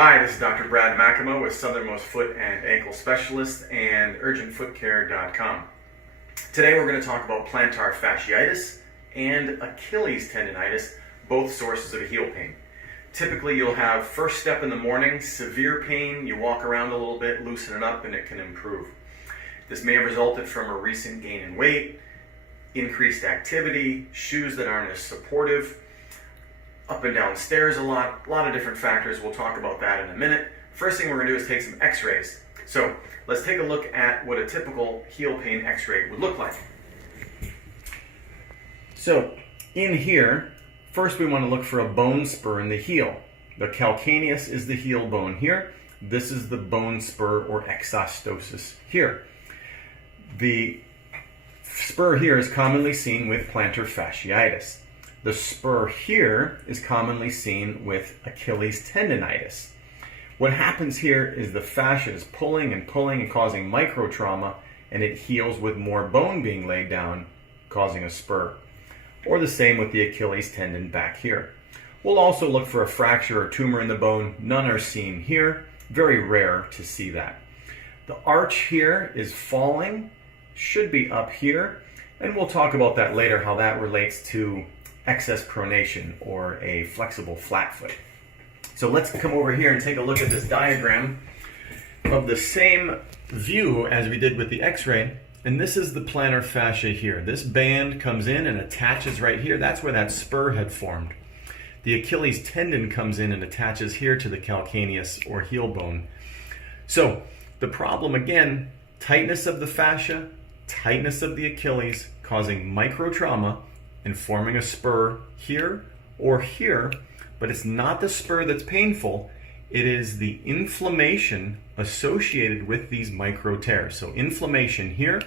Hi, this is Dr. Brad Makimo with Southernmost Foot and Ankle Specialist and UrgentFootCare.com. Today we're going to talk about plantar fasciitis and Achilles tendonitis, both sources of heel pain. Typically you'll have first step in the morning, severe pain, you walk around a little bit, loosen it up, and it can improve. This may have resulted from a recent gain in weight, increased activity, shoes that aren't as supportive, up and down stairs a lot of different factors. We'll talk about that in a minute. First thing we're going to do is take some x-rays. So let's take a look at what a typical heel pain x-ray would look like. So in here, first we want to look for a bone spur in the heel. The calcaneus is the heel bone here. This is the bone spur or exostosis here. The spur here is commonly seen with plantar fasciitis. The spur here is commonly seen with Achilles tendonitis. What happens here is the fascia is pulling and causing micro trauma, and it heals with more bone being laid down, causing a spur. Or the same with the Achilles tendon back here. We'll also look for a fracture or tumor in the bone. None are seen here. Very rare to see that. The arch here is falling, should be up here, and we'll talk about that later, how that relates to excess pronation or a flexible flat foot. So let's come over here and take a look at this diagram of the same view as we did with the x-ray. And this is the plantar fascia here. This band comes in and attaches right here. That's where that spur had formed. The Achilles tendon comes in and attaches here to the calcaneus or heel bone. So the problem again, tightness of the fascia, tightness of the Achilles causing micro trauma and forming a spur here or here, but it's not the spur that's painful, it is the inflammation associated with these micro tears. So inflammation here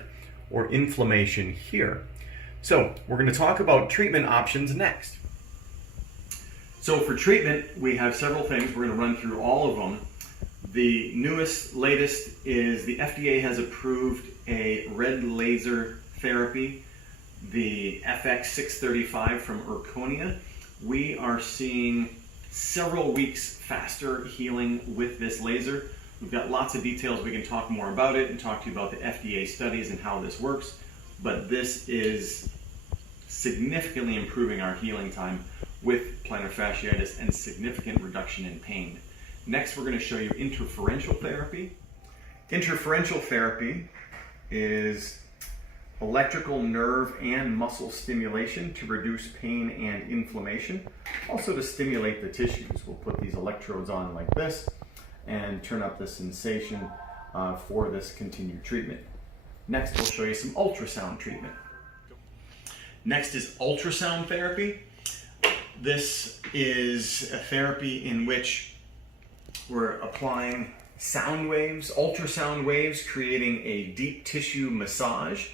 or inflammation here. So we're going to talk about treatment options next. So for treatment, we have several things. We're going to run through all of them. The latest is the FDA has approved a red laser therapy, the FX635 from Erconia. We are seeing several weeks faster healing with this laser. We've got lots of details. We can talk more about it and talk to you about the FDA studies and how this works. But this is significantly improving our healing time with plantar fasciitis and significant reduction in pain. Next, we're going to show you interferential therapy. Interferential therapy is electrical nerve and muscle stimulation to reduce pain and inflammation, also to stimulate the tissues. We'll put these electrodes on like this and turn up the sensation for this continued treatment. Next, we'll show you some ultrasound treatment. Next is ultrasound therapy. This is a therapy in which we're applying sound waves, ultrasound waves, creating a deep tissue massage,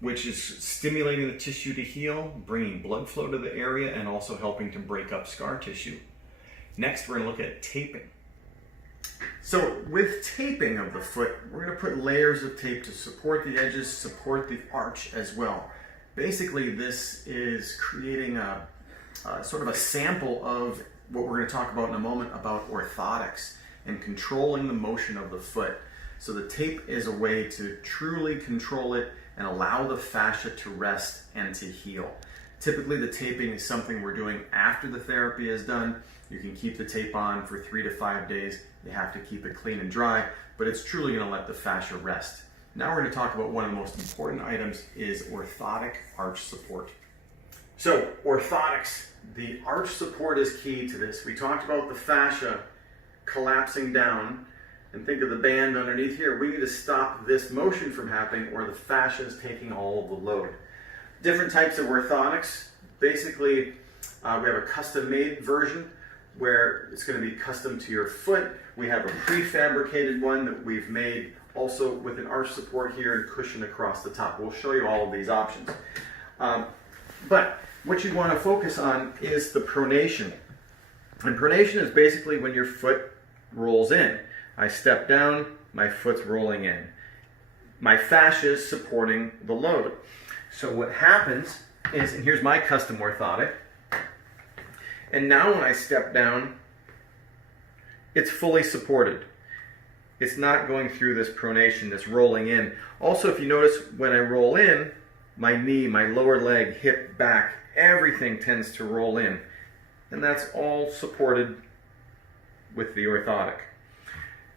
which is stimulating the tissue to heal, bringing blood flow to the area, and also helping to break up scar tissue. Next, we're going to look at taping. So with taping of the foot, we're going to put layers of tape to support the edges, support the arch as well. Basically, this is creating a sort of a sample of what we're going to talk about in a moment about orthotics and controlling the motion of the foot. So the tape is a way to truly control it and allow the fascia to rest and to heal. Typically the taping is something we're doing after the therapy is done. You can keep the tape on for 3 to 5 days. You have to keep it clean and dry, but it's truly going to let the fascia rest. Now we're going to talk about one of the most important items is orthotic arch support. So orthotics, the arch support is key to this. We talked about the fascia collapsing down, and think of the band underneath here. We need to stop this motion from happening or the fascia is taking all of the load. Different types of orthotics. Basically, we have a custom-made version where it's going to be custom to your foot. We have a prefabricated one that we've made also with an arch support here and cushion across the top. We'll show you all of these options. But what you want to focus on is the pronation. And pronation is basically when your foot rolls in. I step down, my foot's rolling in. My fascia is supporting the load. So what happens is, and here's my custom orthotic, and now when I step down, it's fully supported. It's not going through this pronation, this rolling in. Also, if you notice when I roll in, my knee, my lower leg, hip, back, everything tends to roll in. And that's all supported with the orthotic.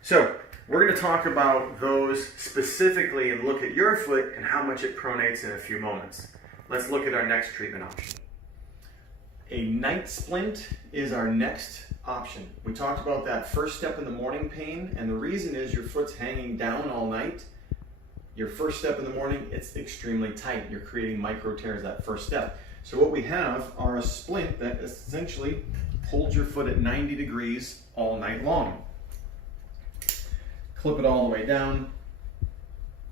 So we're going to talk about those specifically and look at your foot and how much it pronates in a few moments. Let's look at our next treatment option. A night splint is our next option. We talked about that first step in the morning pain, and the reason is your foot's hanging down all night. Your first step in the morning, it's extremely tight. You're creating micro tears that first step. So what we have are a splint that essentially holds your foot at 90 degrees all night long. Clip it all the way down,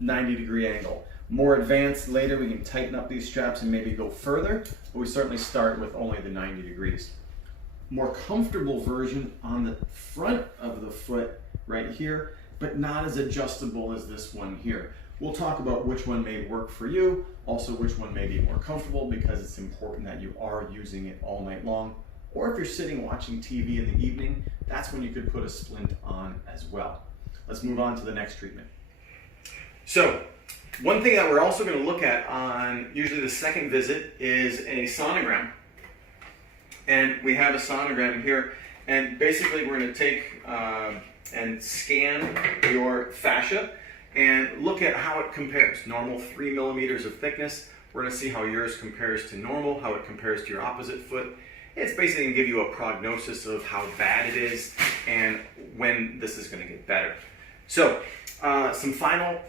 90-degree angle. More advanced later, we can tighten up these straps and maybe go further, but we certainly start with only the 90 degrees. More comfortable version on the front of the foot right here, but not as adjustable as this one here. We'll talk about which one may work for you, also which one may be more comfortable, because it's important that you are using it all night long. Or if you're sitting watching TV in the evening, that's when you could put a splint on as well. Let's move on to the next treatment. So, one thing that we're also going to look at on usually the second visit is a sonogram. And we have a sonogram here, and basically we're going to take and scan your fascia and look at how it compares. Normal 3 millimeters of thickness. We're going to see how yours compares to normal, how it compares to your opposite foot. It's basically going to give you a prognosis of how bad it is and when this is going to get better. So, some final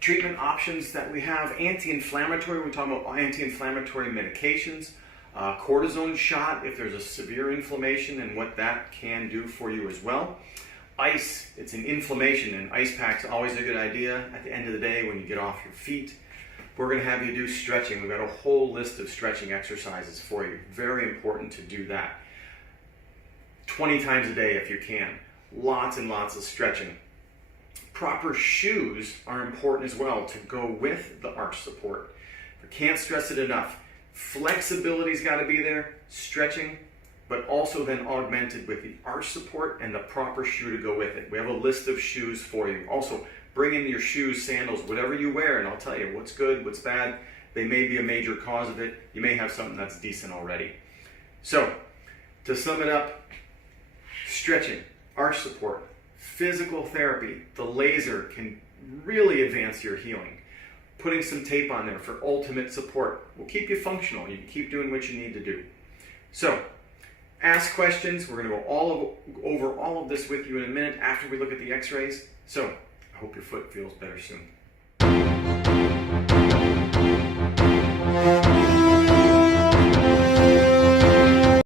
treatment options that we have. Anti-inflammatory, we're talking about anti-inflammatory medications. Cortisone shot if there's a severe inflammation and what that can do for you as well. Ice, it's an inflammation, and ice pack's always a good idea at the end of the day when you get off your feet. We're going to have you do stretching. We've got a whole list of stretching exercises for you. Very important to do that. 20 times a day if you can. Lots and lots of stretching. Proper shoes are important as well to go with the arch support. I can't stress it enough. Flexibility's got to be there, stretching, but also then augmented with the arch support and the proper shoe to go with it. We have a list of shoes for you. Also, bring in your shoes, sandals, whatever you wear, and I'll tell you what's good, what's bad. They may be a major cause of it. You may have something that's decent already. So, to sum it up, stretching, arch support, physical therapy, the laser can really advance your healing. Putting some tape on there for ultimate support will keep you functional. You can keep doing what you need to do. So, ask questions. We're going to go over all of this with you in a minute after we look at the x-rays. So, I hope your foot feels better soon.